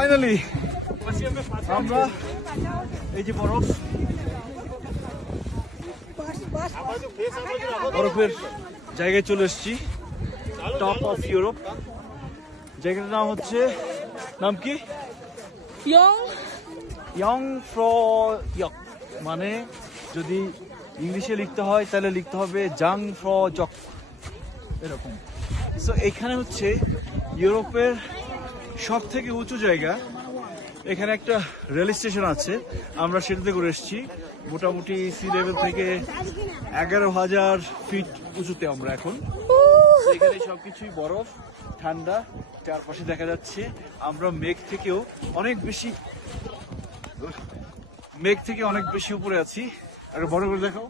Finally আমরা এই যে বরফের জায়গায় চলে এসেছি, টপ অফ ইউরোপ। জায়গাটার নাম হচ্ছে, নাম কি? ইয়ং ফ্রয়ক, মানে যদি ইংলিশে লিখতে হয় তাহলে লিখতে হবে জাং ফ্রজক, এরকম। সো এখানে হচ্ছে ইউরোপের সব থেকে উঁচু জায়গা। এখানে একটা রেল স্টেশন আছে, আমরা সেটাতে করে এসেছি। মোটামুটি সি লেভেল থেকে 11,000 ফিট উঁচুতে আমরা এখন। এখানে সবকিছুই বরফ, ঠান্ডা, চারপাশে দেখা যাচ্ছে। আমরা মেঘ থেকে অনেক বেশি উপরে আছি। আর বড় করে দেখাও।